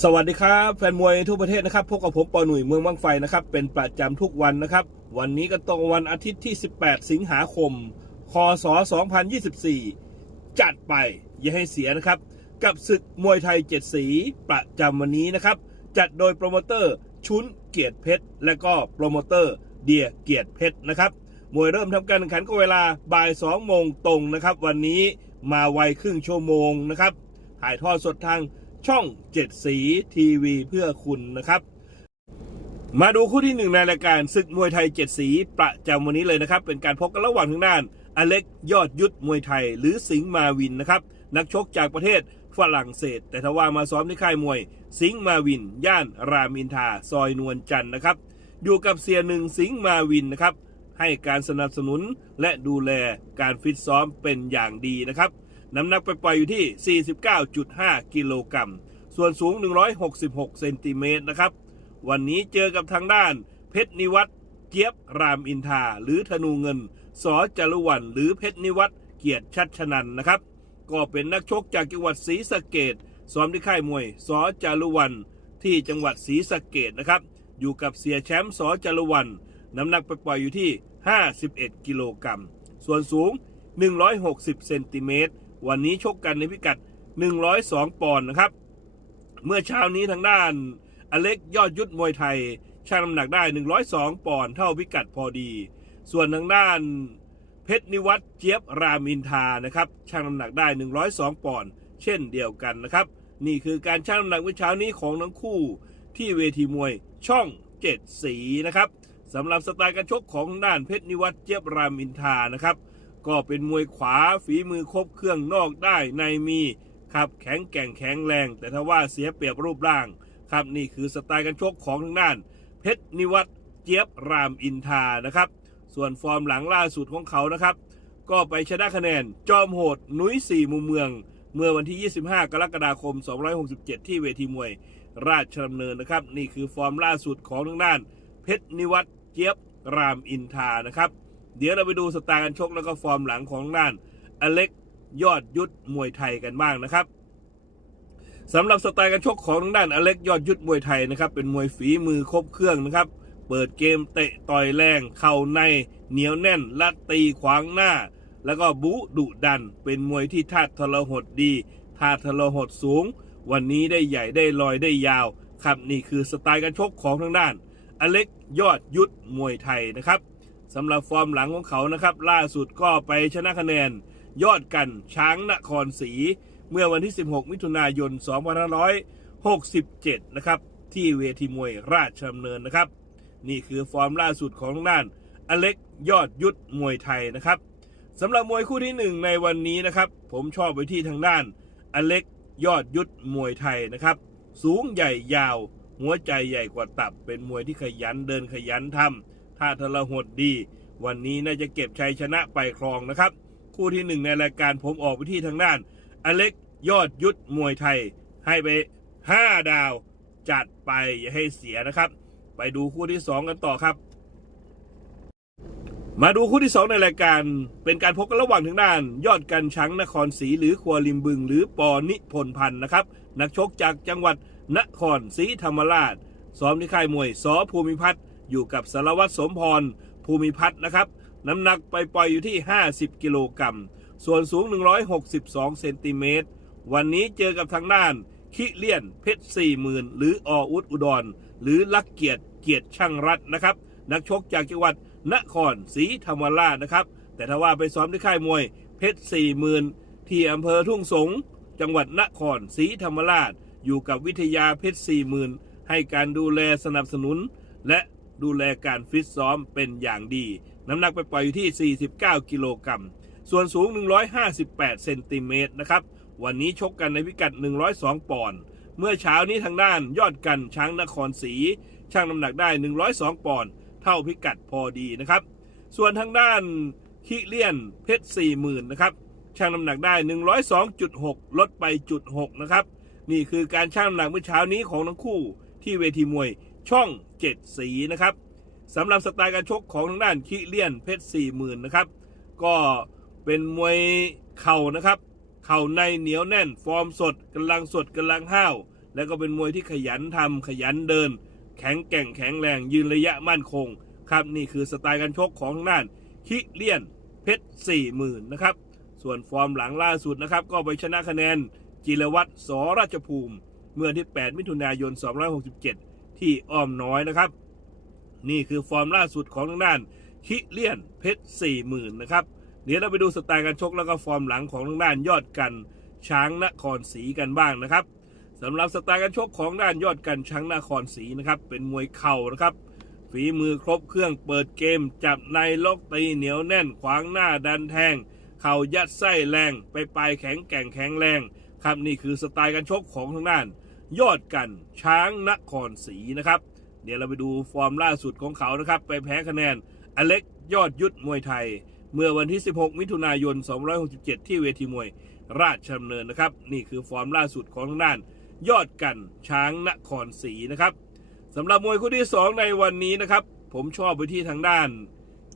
สวัสดีครับ แฟนมวยทั่วประเทศนะครับพบกับผมปอหนุ่ยเมืองบางไฟนะครับเป็นประจำทุกวันนะครับ วันนี้ก็ตรงวันอาทิตย์ที่ 18 สิงหาคม คศ 2024 จัดไปอย่าให้เสียนะครับ กับศึกมวยไทยเจ็ดสีประจำวันนี้นะครับ จัดโดยโปรโมเตอร์ชุนเกียรติเพชรและก็โปรโมเตอร์เดียเกียรติเพชรนะครับมวยเริ่มทำการแข่งขันก็เวลาบ่าย2โมงตรงนะครับ วันนี้มาไวครึ่งชั่วโมงนะครับถ่ายทอดสดทาง ช่องเจ็ดสีทีวีเพื่อคุณนะครับ มาดูคู่ที่หนึ่งในรายการศึกมวยไทยเจ็ดสีประจำวันนี้เลยนะครับ เป็นการพบกันระหว่างทางด้าน อเล็กยอดยุทธมวยไทย หรือสิงห์มาวินนะครับ นักชกจากประเทศฝรั่งเศส แต่ทว่ามาซ้อมที่ค่ายมวย สิงห์มาวิน ย่านรามอินทราซอยนวลจันทร์นะครับ อยู่กับเสียหนึ่งสิงห์มาวินนะครับให้การสนับสนุนและดูแลการฟิตซ้อมเป็นอย่างดีนะครับ น้ำหนักไปปล่อยอยู่ที่ 49.5 กิโลกรัม ส่วนสูง 166 เซนติเมตรนะครับ วันนี้เจอกับทางด้าน เพชรนิวัตเจี๊ยบรามอินทา หรือธนูเงิน สอจารุวัน หรือเพชรนิวัตเกียรติชัดชนันนะครับ ก็เป็นนักชกจากจังหวัดศรีสะเกดซ้อมที่ค่ายมวย สอจารุวัน ที่จังหวัดศรีสะเกดนะครับ อยู่กับเสียแชมป์สอจารุวัน น้ำหนักไปปล่อยอยู่ที่ 51 กิโลกรัม ส่วนสูง 160 เซนติเมตร วันนี้ชกกันในพิกัด 102 ปอนด์นะครับ เมื่อเช้านี้ทางด้านอเล็กยอดยุทธมวยไทยชั่งน้ำหนักได้ 102 ปอนด์เท่าพิกัดพอดี ส่วนทางด้านเพชรนิวัตรเจี๊ยบรามินทานะครับชั่งน้ำหนักได้ 102 ปอนด์เช่นเดียวกันนะครับ นี่คือการชั่งน้ำหนักเมื่อเช้านี้ของทั้งคู่ที่เวทีมวยช่องเจ็ดสีนะครับสำหรับสไตล์การชกของทางด้านเพชรนิวัตรเจี๊ยบรามินทานะครับ ก็เป็นมวยขวาฝีมือครบเครื่องนอกได้ในมีครับแข็งแกร่งแข็งแรง แต่ถ้าว่าเสียเปรียบรูปร่าง ครับนี่คือสไตล์การชกของทางด้าน เพชรนิวัตเจี๊ยบรามอินทานะครับ ส่วนฟอร์มหลังล่าสุดของเขานะครับ ก็ไปชนะคะแนน จอมโหดนุ้ยสี่มุมเมือง เมื่อวันที่ 25 กรกฎาคม 267 ที่เวทีมวยราชดำเนินนะครับ นี่คือฟอร์มล่าสุดของทางด้าน เพชรนิวัตเจี๊ยบรามอินทานะครับ เดี๋ยวเราไปดูสไตล์การชกแล้วก็ฟอร์มหลังของด้านอเล็กยอดยุทธมวยไทยกันบ้างนะครับสำหรับสไตล์การชกของทางด้านอเล็กยอดยุทธมวยไทยนะครับ เป็นมวยฝีมือครบเครื่องนะครับ เปิดเกมเตะต่อยแรง เข่าในเหนียวแน่น ลัดตีขวางหน้า แล้วก็บูดุดัน เป็นมวยที่ท่าทรหดดีท่าทรหดสูง วันนี้ได้ใหญ่ได้ลอยได้ยาว ครับนี่คือสไตล์การชกของทางด้าน อเล็กยอดยุทธมวยไทยนะครับ สำหรับฟอร์มหลังของเขานะครับ ล่าสุดก็ไปชนะคะแนน ยอดกันช้างนครศรีเมื่อวันที่ 16 มิถุนายน 2567 นะครับ ที่เวทีมวยราชดำเนินนะครับ นี่คือฟอร์มล่าสุดของด้านอเล็กยอดยุทธมวยไทยนะครับสำหรับมวยคู่ที่หนึ่งในวันนี้นะครับ ผมชอบไปที่ทางด้านอเล็กยอดยุทธมวยไทยนะครับ สูงใหญ่ยาว หัวใจใหญ่กว่าตับเป็นมวยที่ขยันเดินขยันทำ ท่าทรหดดี วันนี้น่าจะเก็บชัยชนะไปครองนะครับ คู่ที่หนึ่งในรายการผมออกไปที่ทางด้าน อเล็กยอดยุทธมวยไทย ให้ไป 5 ดาวจัดไปอย่าให้เสียนะครับ ไปดูคู่ที่ 2 กันต่อครับ มาดูคู่ที่ 2 ในรายการ เป็นการพบกันระหว่างทางด้าน ยอดกันช้างนครศรีหรือครัวริมบึง หรือปอนิพนพันธ์นะครับนักชกจากจังหวัดนครศรีธรรมราชซ้อมที่ค่ายมวยสอภูมิพัฒน์ อยู่กับสารวัตรสมพรภูมิพัฒน์นะครับ น้ำหนักไปปล่อยอยู่ที่ 50 กิโลกรัม ส่วนสูง 162 เซนติเมตร วันนี้เจอกับทางด้าน คิเลียนเพชรสี่หมื่นหรือออุดอุดร หรือลักเกียรติเกียรติช่างรัตน์นะครับ นักชกจากจังหวัดนครศรีธรรมราชนะครับ แต่ถ้าว่าไปซ้อมที่ค่ายมวยเพชรสี่หมื่นที่อำเภอทุ่งสง จังหวัดนครศรีธรรมราช อยู่กับวิทยาเพชรสี่หมื่นให้การดูแลสนับสนุน และ ดูแลการฟิตซ้อมเป็นอย่างดี น้ำหนักไปปล่อยอยู่ที่ 49 กิโลกรัม ส่วนสูง 158 เซนติเมตรนะครับ วันนี้ชกกันในพิกัด 102 ปอนด์ เมื่อเช้านี้ทางด้านยอดกันช้างนครศรีช่างน้ำหนักได้ 102 ปอนด์ เท่าพิกัดพอดีนะครับ ส่วนทางด้านคิเลียนเพชร 40,000 นะครับช่างน้ำหนักได้ 102.6 ลดไปจุด6นะครับ นี่คือการช่างน้ำหนักเมื่อเช้านี้ของทั้งคู่ที่เวทีมวย ช่อง 7 สีนะครับสำหรับสไตล์การชกของทางด้านคิเลียนเพชร40,000นะครับก็เป็นมวยเข่านะครับ เข่าในเหนียวแน่น ฟอร์มสดกำลังสดกำลังห้าว แล้วก็เป็นมวยที่ขยันทำขยันเดิน แข็งแกร่งแข็งแรงยืนระยะมั่นคงครับนี่คือสไตล์การชกของทางด้านคิเลียนเพชรสี่หมื่นนะครับส่วนฟอร์มหลังล่าสุดนะครับ ก็ไปชนะคะแนนจิรวัตรสราชภูมิ เมื่อที่ 8 มิถุนายน 267 ที่อ้อมน้อยนะครับ นี่คือฟอร์มล่าสุดของทางด้านคิเลียนเพชรสี่หมื่นนะครับเดี๋ยวเราไปดูสไตล์การชกแล้วก็ฟอร์มหลังของทางด้านยอดกันช้างนครศรีกันบ้างนะครับสำหรับสไตล์การชกของด้านยอดกันช้างนครศรีนะครับเป็นมวยเข่านะครับฝีมือครบเครื่องเปิดเกม จับในล็อกตีเหนียวแน่นขวางหน้าดันแทง เข่ายัดไส้แรง ไปปลายแข็งแกร่งแข็งแรง ครับนี่คือสไตล์การชกของทางด้าน ยอดกันช้างนครศรีนะครับ เดี๋ยวเราไปดูฟอร์มล่าสุดของเขานะครับ ไปแพ้คะแนนอเล็กยอดยุทธมวยไทย เมื่อวันที่ 16 มิถุนายน 267 ที่เวทีมวยราชดำเนินนะครับ นี่คือฟอร์มล่าสุดของทางด้าน ยอดกันช้างนครศรีนะครับสำหรับมวยคู่ที่ 2 ในวันนี้นะครับ ผมชอบไปที่ทางด้าน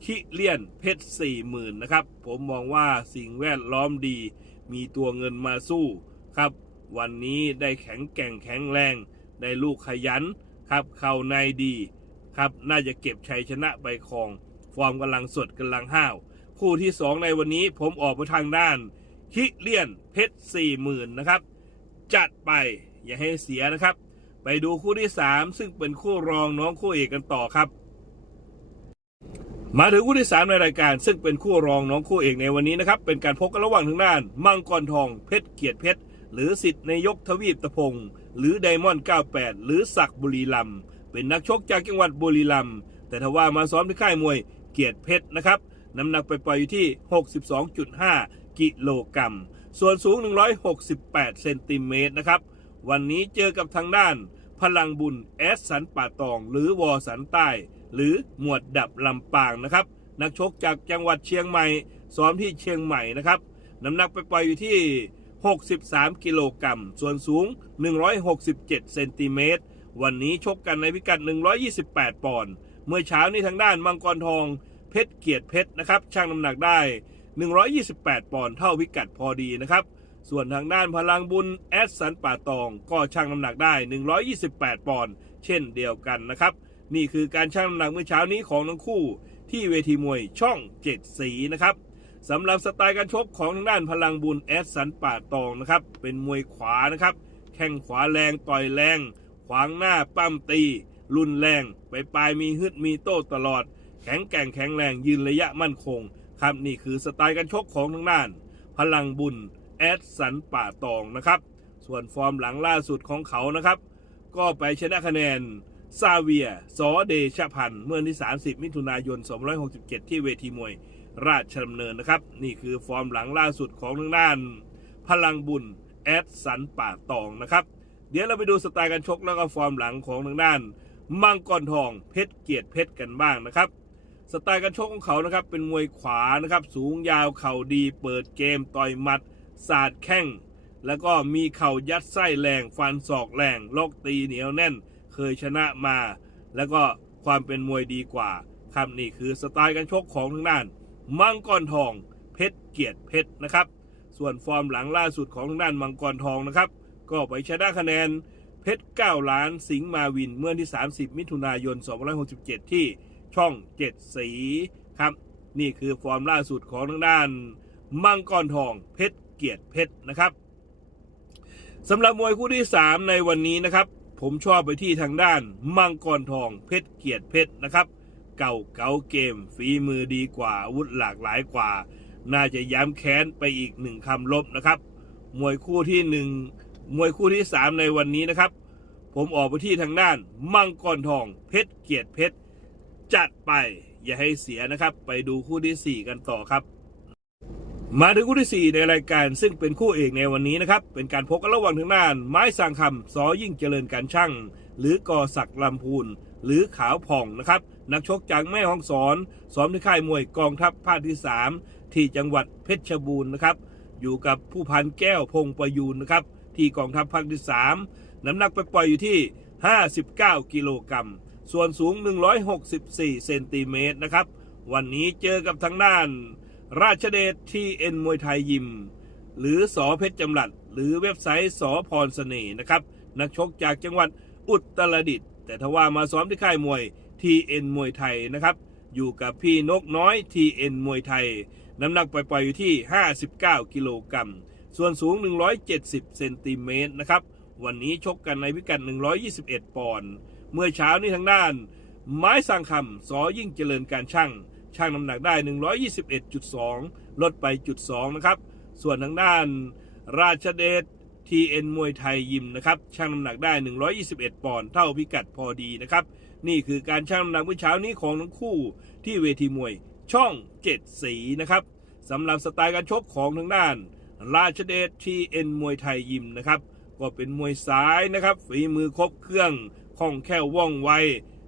คิเลียนเพชรสี่หมื่นนะครับ ผมมองว่าสิ่งแวดล้อมดี มีตัวเงินมาสู้ครับ วันนี้ได้แข็งแกร่งแข็งแรง ได้ลูกขยันครับเข่าในดีครับน่าจะเก็บชัยชนะไปครอง ฟอร์มกำลังสดกำลังห้าว คู่ที่สองในวันนี้ผมออกไปทางด้าน คิเลียนเพชรสี่หมื่นนะครับ จัดไปอย่าให้เสียนะครับ ไปดูคู่ที่สามซึ่งเป็นคู่รองน้องคู่เอกกันต่อครับ มาถึงคู่ที่ 3 ในรายการ ซึ่งเป็นคู่รองน้องคู่เอกในวันนี้นะครับ เป็นการพบกันระหว่างทางด้าน มังกรทองเพชรเกียรติเพชร หรือสิทธิ์ในยกทวีปตะพงหรือไดมอนด์98 หรือศักบุรีลำเป็นนักชกจากจังหวัดบุรีลำแต่ทว่ามาซ้อมที่ค่ายมวยเกียรติเพชรนะครับน้ำหนักไปปล่อยอยู่ที่ 62.5 กิโลกรัมส่วนสูง 168 เซนติเมตรนะครับ วันนี้เจอกับทางด้าน พลังบุญแอสสันป่าตอง หรือวอสันใต้ หรือหมวดดับลำปางนะครับ นักชกจากจังหวัดเชียงใหม่ ซ้อมที่เชียงใหม่นะครับ น้ำหนักไปปล่อยอยู่ที่ 63 กิโลกรัม ส่วนสูง 167 เซนติเมตร วันนี้ชกกันในพิกัด 128 ปอนด์ เมื่อเช้านี้ทางด้านมังกรทอง เพชรเกียรติเพชรนะครับช่างน้ำหนักได้ 128 ปอนด์เท่าพิกัดพอดีนะครับ ส่วนทางด้านพลังบุญแอดสันป่าตอง ก็ชั่งน้ำหนักได้ 128 ปอนด์เช่นเดียวกันนะครับ นี่คือการชั่งน้ำหนักเมื่อเช้านี้ของทั้งคู่ ที่เวทีมวยช่องเจ็ดสีนะครับ สำหรับสไตล์การชกของทางด้านพลังบุญแอดสันป่าตองนะครับ เป็นมวยขวานะครับ แข้งขวาแรงต่อยแรง ขวางหน้าปั้มตี รุนแรง ไปปลายมีฮึดมีโต้ตลอด แข็งแกร่งแข็งแรงยืนระยะมั่นคง ครับนี่คือสไตล์การชกของทางด้าน พลังบุญแอดสันป่าตองนะครับ ส่วนฟอร์มหลังล่าสุดของเขานะครับ ก็ไปชนะคะแนนซาเวียสอเดชพันเมื่อที่ 30 มิถุนายน 267 ที่เวทีมวย ราชดำเนินนะครับ นี่คือฟอร์มหลังล่าสุดของทางด้าน พลังบุญแอดสันป่าตองนะครับ เดี๋ยวเราไปดูสไตล์การชกแล้วก็ฟอร์มหลังของทางด้าน มังกรทองเพชรเกียรติเพชรกันบ้างนะครับ สไตล์การชกของเขานะครับเป็นมวยขวานะครับ สูงยาวเข่าดี เปิดเกมต่อยหมัดสาดแข้งแล้วก็มีเข่ายัดไส้แรงฟันศอกแรงลอกตีเหนียวแน่น เคยชนะมา แล้วก็ความเป็นมวยดีกว่าครับนี่คือสไตล์การชกของทางด้าน มังกรทอง เพชรเกียรติเพชรนะครับ ส่วนฟอร์มหลังล่าสุดของทางด้านมังกรทองนะครับ ก็ไปชนะคะแนนเพชร9ล้านสิงห์มาวินเมื่อที่ 30 มิถุนายน 2567 ที่ช่อง 7 สีครับ นี่คือฟอร์มล่าสุดของทางด้าน มังกรทอง เพชรเกียรติเพชรนะครับสำหรับมวยคู่ที่ 3 ในวันนี้นะครับ ผมชอบไปที่ทางด้าน มังกรทอง เพชรเกียรติเพชรนะครับ เก่าเก่าเกม ฝีมือดีกว่าอาวุธหลากหลายกว่า น่าจะย้ำแค้นไปอีกหนึ่งคำลบนะครับ มวยคู่ที่หนึ่งมวยคู่ที่สามในวันนี้นะครับ ผมออกไปที่ทางด้านมังกรทองเพชรเกียรติเพชรจัดไปอย่าให้เสียนะครับ ไปดูคู่ที่สี่กันต่อครับ มาถึงคู่ที่ 4 ในรายการซึ่งเป็นคู่เอกในวันนี้นะครับ เป็นการพบกันระหว่างทางด้าน ไม้สร้างคำสอยิ่งเจริญการช่าง หรือ กอศักลำพูน หรือขาวผ่องนะครับ นักชกจากแม่ฮ่องสอนซ้อมที่ค่ายมวยกองทัพภาคที่ 3 ที่จังหวัดเพชรบูรณ์นะครับ อยู่กับผู้พันแก้วพงประยูนนะครับ ที่กองทัพภาคที่ 3 น้ำหนักไปปล่อยอยู่ที่ 59 กิโลกรัม ส่วนสูง 164 เซนติเมตรนะครับ วันนี้เจอกับทางด้าน ราชเดชทีเอ็นมวยไทยยิม หรือสอเพชรจำรัด หรือเว็บไซต์สอพรเสน่ห์นะครับ นักชกจากจังหวัดอุตรดิตถ์แต่ทว่ามาซ้อมที่ค่ายมวย TN มวยไทยนะครับ อยู่กับพี่นกน้อย TN มวยไทย น้ำหนักปล่อยๆอยู่ที่ 59 กิโลกรัม ส่วนสูง 170 เซนติเมตรนะครับ วันนี้ชกกันในพิกัด 121 ปอนด์ เมื่อเช้านี้ทางด้าน ไม้สังคำสอยิ่งเจริญการช่างช่างน้ำหนักได้ 121.2 ลดไปจุด2นะครับ ส่วนทางด้านราชเดช TN มวยไทยยิมนะครับช่างน้ำหนักได้ 121 ปอนด์เท่าพิกัดพอดีนะครับ นี่คือการช่างน้ำหนักเมื่อเช้านี้ของทั้งคู่ที่เวทีมวยช่องเจ็ดสีนะครับสำหรับสไตล์การชกของทางด้าน ราชเดช TN มวยไทยยิมนะครับก็เป็นมวยซ้ายนะครับฝีมือครบเครื่องคล่องแคล่วว่องไว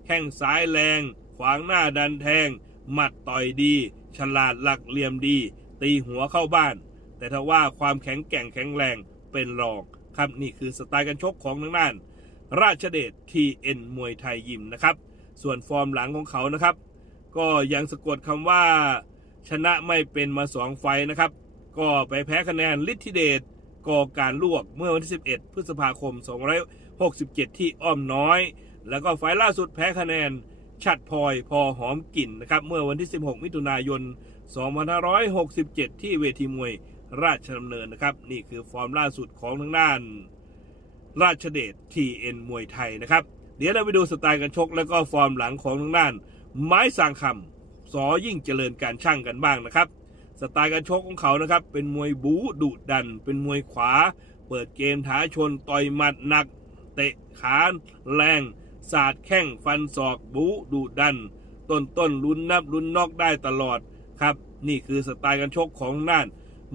แข้งซ้ายแรง ขวางหน้าดันแทง หมัดต่อยดี ฉลาดหลักเหลี่ยมดี ตีหัวเข้าบ้าน แต่ถ้าว่าความแข็งแกร่งแข็งแรงเป็นรองครับนี่คือสไตล์การชกของทางด้าน ราชเดช TN มวยไทยยิมนะครับ ส่วนฟอร์มหลังของเขานะครับ ก็ยังสะกดคำว่า ชนะไม่เป็นมาสองไฟนะครับ ก็ไปแพ้คะแนนฤทธิเดชก่อการลวกเมื่อวันที่ 11 พฤษภาคม 267 ที่อ้อมน้อย แล้วก็ไฟล์ล่าสุดแพ้คะแนนชัดพลอยพอหอมกลิ่นนะครับ เมื่อวันที่ 16 มิถุนายน 2567 ที่เวทีมวยราชดำเนินนะครับ นี่คือฟอร์มล่าสุดของทางด้าน ราชเดช TN มวยไทยนะครับ เดี๋ยวเราไปดูสไตล์การชก แล้วก็ฟอร์มหลังของทางด้าน ไม้สร้างคำสอยิ่งเจริญการช่างกันบ้างนะครับ สไตล์การชกของเขานะครับ เป็นมวยบูดุดัน เป็นมวยขวา เปิดเกมท้าชนต่อยหมัดหนัก เตะขาแรง สาดแข้งฟันศอกบูดุดัน ต้นต้นลุ้นนับลุ้นนอกได้ตลอดครับ นี่คือสไตล์การชกของน่าน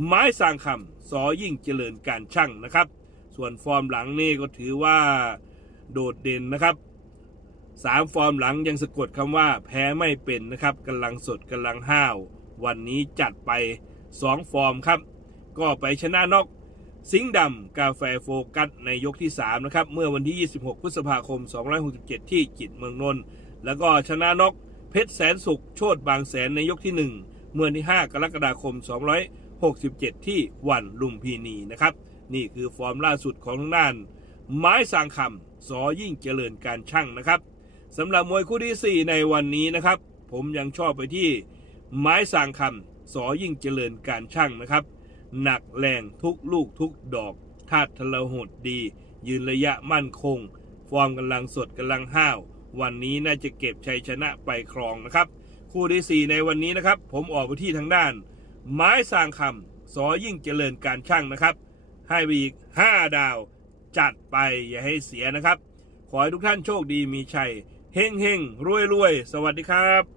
ไม้สร้างคำสอยิ่งเจริญการช่างนะครับ ส่วนฟอร์มหลังนี่ก็ถือว่าโดดเด่นนะครับสามฟอร์มหลังยังสะกดคำว่าแพ้ไม่เป็นนะครับกำลังสดกำลังห้าว วันนี้จัดไป 2 ฟอร์มครับ ก็ไปชนะนอกสิงห์ดำกาแฟโฟกัสในยกที่ 3 นะครับ เมื่อวันที่ 26 พฤษภาคม 267 ที่จิตเมืองนนท์แล้วก็ชนะนอกเพชรแสนสุข โชดบางแสนในยกที่ 1 เมื่อวันที่ 5 กรกฎาคม 267 ที่วันลุมพินีนะครับ นี่คือฟอร์มล่าสุดของทางด้านไม้สร้างคำสอยิ่งเจริญการช่างนะครับสำหรับมวยคู่ที่ 4 ในวันนี้นะครับ ผมยังชอบไปที่ไม้สร้างคำสอยิ่งเจริญการช่างนะครับ หนักแรงทุกลูกทุกดอกธาตุทะหดดี ยืนระยะมั่นคง ฟอร์มกำลังสดกำลังห้าว วันนี้น่าจะเก็บชัยชนะไปครองนะครับ คู่ที่ 4 ในวันนี้นะครับ ผมออกไปที่ทางด้าน ไม้สร้างคำสอยิ่งเจริญการช่างนะครับ ให้ไปอีก 5 ดาว จัดไปอย่าให้เสียนะครับ ขอให้ทุกท่านโชคดีมีชัยเฮงเฮงรวยรวยสวัสดีครับ